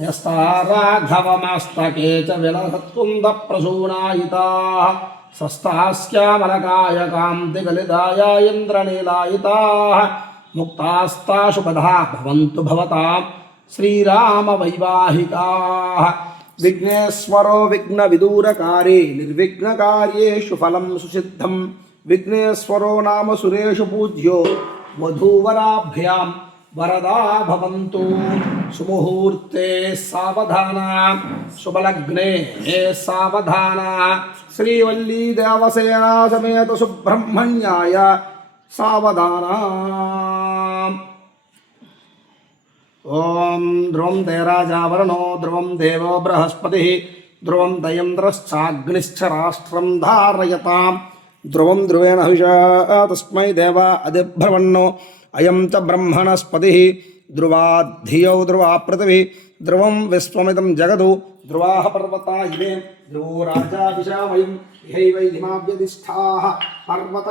यस्ताराघवमस्तके च विलसत्कुन्दप्रसूनायिताः सस्तास्यामलकाय कान्तिगलिताय इन्द्रनीलायिताः मुक्तास्ताशुपदा भवन्तु भवतां श्रीरामवैवाहिकाः विघ्नेश्वरो विघ्नविदूरकारे निर्विघ्नकार्येषु फलं सुसिद्धं विघ्नेश्वरो नाम सुरेषु पूज्यो वधूवराभ्यां वरदा भवन्तु सुमुहूर्ते सावधाना शुभलग्ने सावधाना श्रीवल्ली देवसेना समेत सुब्रह्मण्याय सावधाना। ओम ध्रुवं देराजावरणो ध्रुवं देवो बृहस्पतिः ध्रुवं दयन्द्रश्चाग्निश्च राष्ट्रं धारयतां ध्रुवं ध्रुवेण हविषा तस्मै देवा अधिब्रवन्नो अयं च ब्रह्मणस्पतिः ध्रुवाधियो ध्रुवा पृथिवी ध्रुवं विश्वमिदं जगदु ध्रुवाः पर्वता इमे ध्रुवो राजा विशामयं इहैवैधिमाव्यधिष्ठाः पर्वत